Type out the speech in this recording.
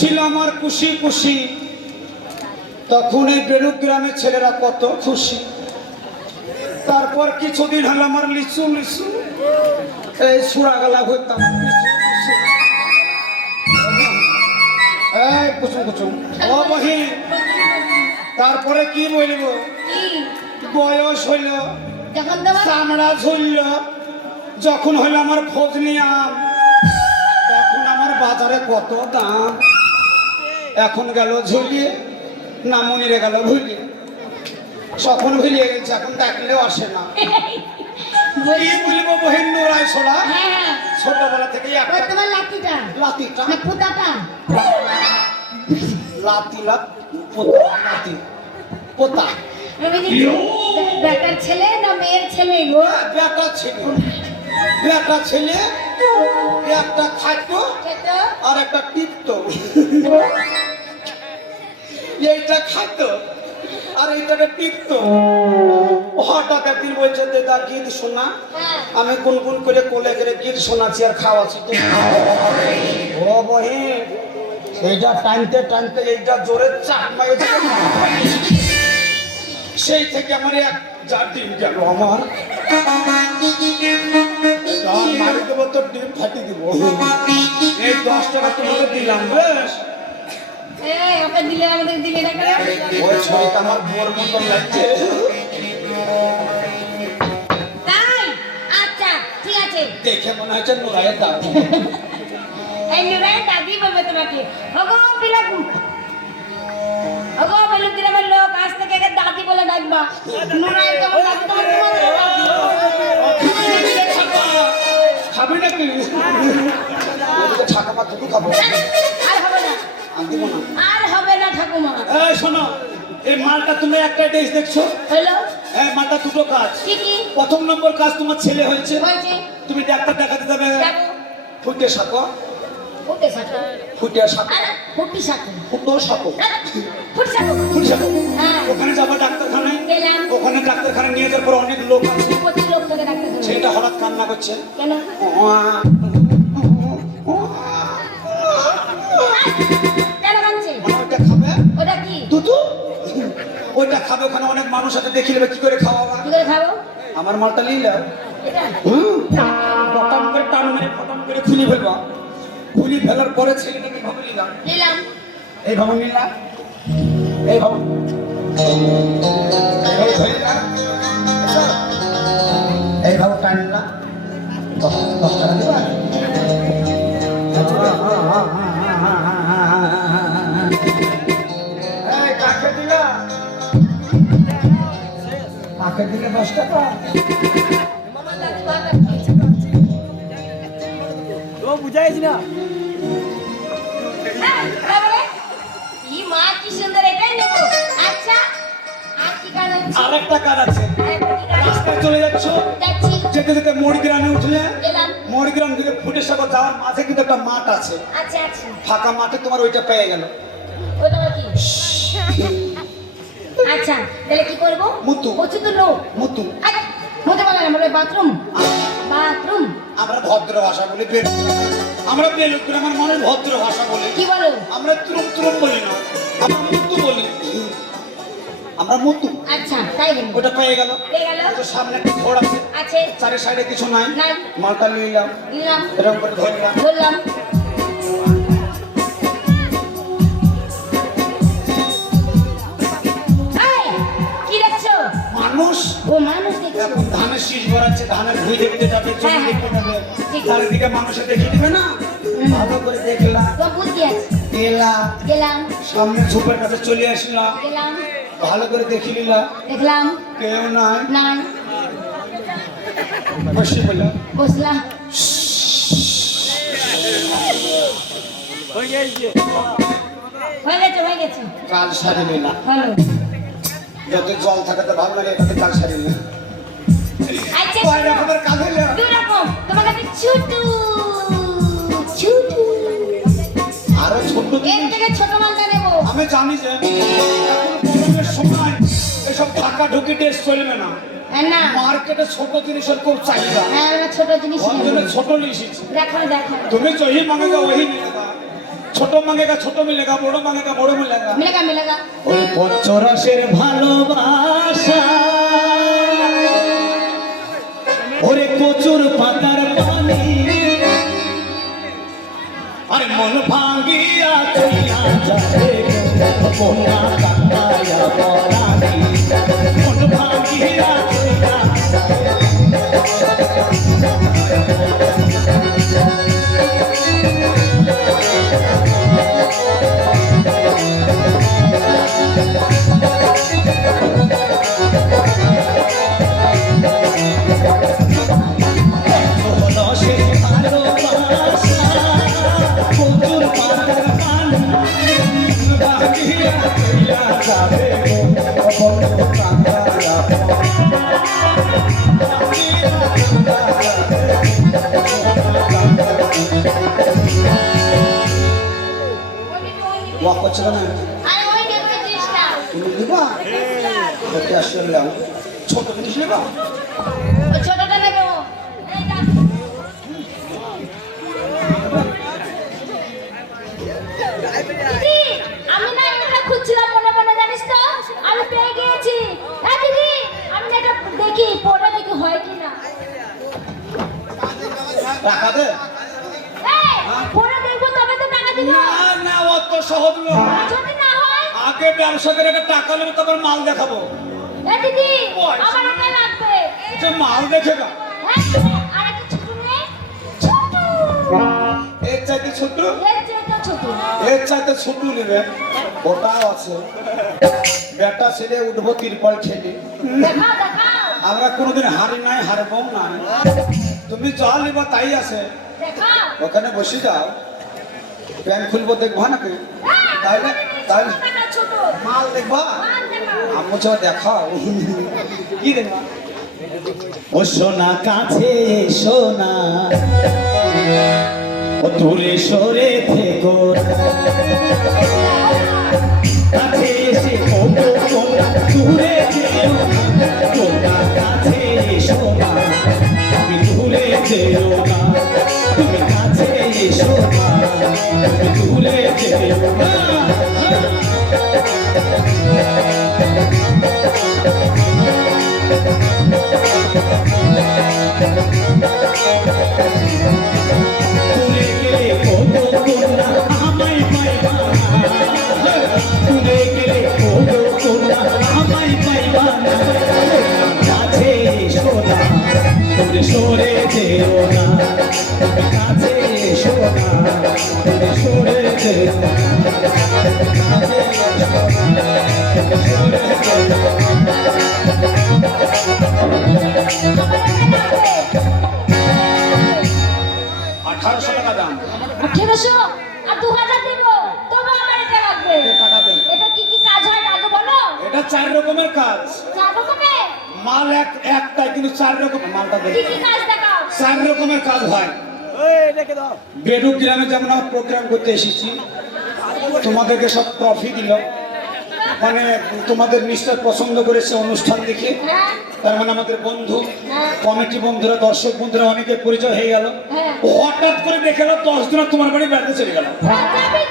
ছিলাম আর খুশি খুশি, তখন এই বেলুক গ্রামের ছেলেরা কত খুশি। তারপর কিছুদিন হলো আমার লিচু লিচু এই সুরা গালা হইতাম। এই কুচুম কুচুম ও বহিন, তারপরে কি বলব, বয়স হইল, চামড়া ঝুলল, যখন হইল আমার ফজলি আম, তখন আমার বাজারে কত দাম। এখন গেল ঝুলিয়ে, না মনিরে গেল ভুলিয়ে, সখন ভুলিয়ে গেছে, এখন ডাকলেও আসে না। কি বলবো বহিন নোরাই ছোড়া, ছোটবেলা থেকে তোমার লাঠিটা লাতিটা না পুতাটা লাতি পোতা লাতি পোতা বেটার ছেলে না মেয়ের ছেলে গো? বেটা ছেলে, বেটা ছেলে, একটা খাদ্য আর একটা টিপতো। এইটা খাদ্য আর এইটাকে টিপতো। হঠাৎ একদিন বলছে দাদা গীত শোনা, আমি গুনগুন করে কোলে করে গীত শোনাচ্ছি আর খাওয়াচ্ছি। ও বহিন, এইটা টানতে টানতে এইটা জোরে চাপ মারিয়েছে, সেই থেকে আমার এক যা ডিম গেল আমার। মারি দেবো তো ডিম ফাটি দিব। এই 10 টাকা তোমাকে দিলাম, বেশ ওকে দিলে আমাদের দিলে না কেন? ওই ছবিটা আমার বোর মতন লাগছে। তাই আচ্ছা ঠিক আছে, দেখে মনে হচ্ছে নুরাইয়ের দাদি। এই নুরাই দাদি বলবে তোমাকে। ওগো বিলাকু, ওগো বেলুক গ্রামের লোক, আজ থেকে একে দাদি বলে ডাকবা। নুরাই তোমার দাদি, তোমার দাদি। খাবে নাকি? ছাকা পাত খাবো, আর হবে না, দিব না, আর হবে না ঠাকুমা। এই শোনো, এই মালটা তুমি একটা ডেস দেখছো, হ্যালো এই মালটা দুটো কাজ। কি কি? প্রথম নম্বর কাজ, তোমার ছেলে হয়েছে, হয়েছে? তুমি ডাক্তার দেখাতে যাবে। যাবো। ফুটে সাকো, ফুটে সাকো, ফুটে সাকো, আরে ফুটি সাকো, ফুটো সাকো, ফুটি সাকো, ফুটে সাকো। হ্যাঁ। ওখানে যাবো ডাক্তারখানায়, গেলাম। ওখানে ডাক্তারখানায় নিয়ে যাওয়ার পর অনেক লোক আছে, প্রতি লোক থেকে ডাকতে হবে। সেটা হঠাৎ কান্না করছে। কেন? কেন কাঁদছে? ওটা খাবে, ওটা কি? দুধু ওইটা খাবে। ওখানে অনেক মানুষ আছে, দেখি নেবে কি করে খাওয়াবা। কি করে খাবো? আমার মালটা নিলে এটা ফটাম করে টান মেরে ফটাম করে খুলি ফেলবা। খুলি ফেলার পরে ছেলেটাকে ভাবে নিলাম, নিলাম। এই ভাবে নিলাম, এই ভাবে এই ধরলাম, এই ভাবে টানলাম। 10 টাকা দিবা? এই কাকে দিলা? কাকে দিলে 10 টাকা? তো বুঝাইছি না। কি মা কি সুন্দর, এটাই নেব। আচ্ছা আর কি কাজ আছে? আরেকটা কাজ আছে। রাস্তায় চলে যাচ্ছ, যাচ্ছি। যেতে যেতে মরিগ্রামে উঠলে, গেলাম। মরিগ্রাম থেকে ফুটে সাগর যাওয়ার মাঝে কিন্তু একটা মাঠ আছে। আচ্ছা আচ্ছা, ফাঁকা মাঠে তোমার ওইটা পেয়ে গেল। ওটা আবার কি? আচ্ছা তাহলে কি করবো? মুতু। প্রচুর তো লোক। মুতু। আরে মতে বলে না, বলে বাথরুম। বাথরুম আমরা ভদ্র ভাষা বলি, আমরা বেলুক গ্রামের মানুষ ভদ্র ভাষা বলি। কি বলো? আমরা তুরুম তুরুম বলি না, আমরা মুতু বলি। আমরা মুতু। আচ্ছা তাই বলি। ওটা পেয়ে গেল। পেয়ে গেল। তো সামনে একটা ঘোড়া আছে, আছে। চারি সাইডে কিছু নাই। নাই। মালটা নিলাম, নিলাম। এরকম করে ধরলাম। বললাম এই, কি দেখছো? মানুষ ও মানুষ দেখছো? এখন ধানের শীষ ভরাচ্ছে, ধানের ভুই দেখতে যাবে, জমি হ্যাঁ, দেখতে যাবে, ঠিক। চারিদিকে মানুষে দেখে দিবে না। ভালো করে দেখলাম, তোমার বুদ্ধি আছে। গেলাম, গেলাম। সামনে ঝোপের কাছে চলে আসলাম, গেলাম। ভালো করে দেখে নিলাম, দেখলাম। কেউ নাই। নাই। বসে বললাম, বসলাম। হয়ে গেছে, হয়ে গেছে। কাল সারি নিলাম। ভালো। যত জল থাকে তো ভালো লাগে, তাতে কাল সারি নিলাম। আচ্ছা কয় রকমের কাজ হইলো? দু রকম। তোমার কাছে ছুটু ছুটু, আরো ছোট এর জিনিস। থেকে ছোট মালটা নেবো। আমি জানি যে এখন গরমের সময় এসব ঢাকা ঢুকি টেস্ট চলবে না। না মার্কেটে ছোট জিনিসের খুব চাহিদা, হ্যাঁ, আমরা ছোট জিনিস ওর নেবো। জন্য ছোট নিয়েছি। দেখো দেখো। তুমি যহি মাঙ্গেগা ওহি মিলেগা। ছোট মাঙ্গেগা ছোট মিলেগা, বড় মাঙ্গেগা বড় মিলেগা। मिलेगा मिलेगा ওই পঞ্চরসের ভালোবাসা, ওরে কচুর পাতার পানি, আরে মন ভাঙ্গিয়া চইয়া যাবে কোনা কান্দায়া পরানি, মন ভাঙ্গিয়া চইয়া পঞ্চরসের ভালোবাসা, কচুর পাতার পানি, মন ভাঙ্গিয়া চইয়া যাবে কোনা কান্দায়া ওয়া করছে না अरे वही देखो जिसका তুমি নিবা ওকে আসলে ছোট জিনিস নিবা वो छोटा लगे वो এই যা দিদি আমি না এটা খুঁজছিলাম মনে মনে জানিস তো আমি পেয়ে গিয়েছি হ্যাঁ দিদি আমি না এটা দেখি পরে দেখি হয় কি না টাকা দে এই পরে দেখবো তবে তো টাকা দিব না না অত সহজ নয়, যদি না হয় আগে ব্যবসা করে আগে টাকা নেবে তারপর মাল দেখাবো। এই দিদি আমার এটা লাগবে যে মাল দেখে না হ্যাঁ আর একটা ছোট নেই ছোট এর চাইতে ছোট, এই যে এটা ছোট এর চাইতে ছোট নেবে, ওটাও আছে। বেটা ছেলে উঠবো তিরপল ছেলে, দেখাও দেখাও আমরা কোনোদিন হারি নাই হারবো না। তুমি যা নিবা তাই আছে, দেখাও ওখানে বসে যাও, প্যান খুলবো দেখবো নাকি, তাহলে তাহলে ছোট মাল দেখবা, মাল দেখাও আমি যা দেখাও কি দেখবা। ও সোনা কাছে সোনা, ও দূরে সরে থেকো, কাছে এসে কত সোনা দূরে যেও না, সোনা কাছে সোনা তুমি দূরে যেও না, তুমি কাছে এসো না তুমি দূরে যেও না। দূরে গেলে কত কন্যা আমায় পাইবা না, দূরে গেলে কত কন্যা আমায় পাইবা না, কাছে এসো না তুমি সরে যেও না, তুমি কাছে এসো না তুমি সরে যেও না, কাছে এসো না তুমি সরে যেও না। 1800 টাকা দাম। 1800 আর 2000 দেব তবে আমার এটা লাগবে এ টাকা দেন। এটা কি কি কাজ হয় আগে বলো এটা 4 রকমের কাজ, যাবো কবে মাল একটাই কিন্তু 4 রকম মালটা কি দেন। কি কাজ দেখাও 4 রকমের কাজ হয়। বেডু গ্রামে যেমন আমরা প্রোগ্রাম করতে এসেছি, তোমাদেরকে সব ট্রফি দিল, মানে তোমাদের নিশ্চয় পছন্দ করেছে অনুষ্ঠান দেখে, হ্যাঁ তার মানে আমাদের বন্ধু হ্যাঁ কমিটি বন্ধুরা দর্শক বন্ধুরা অনেকে পরিচয় হয়ে গেল। হ্যাঁ হঠাৎ করে দেখে গেল 10 দিন তোমার বাড়ি বেড়াতে চলে গেল। যাবি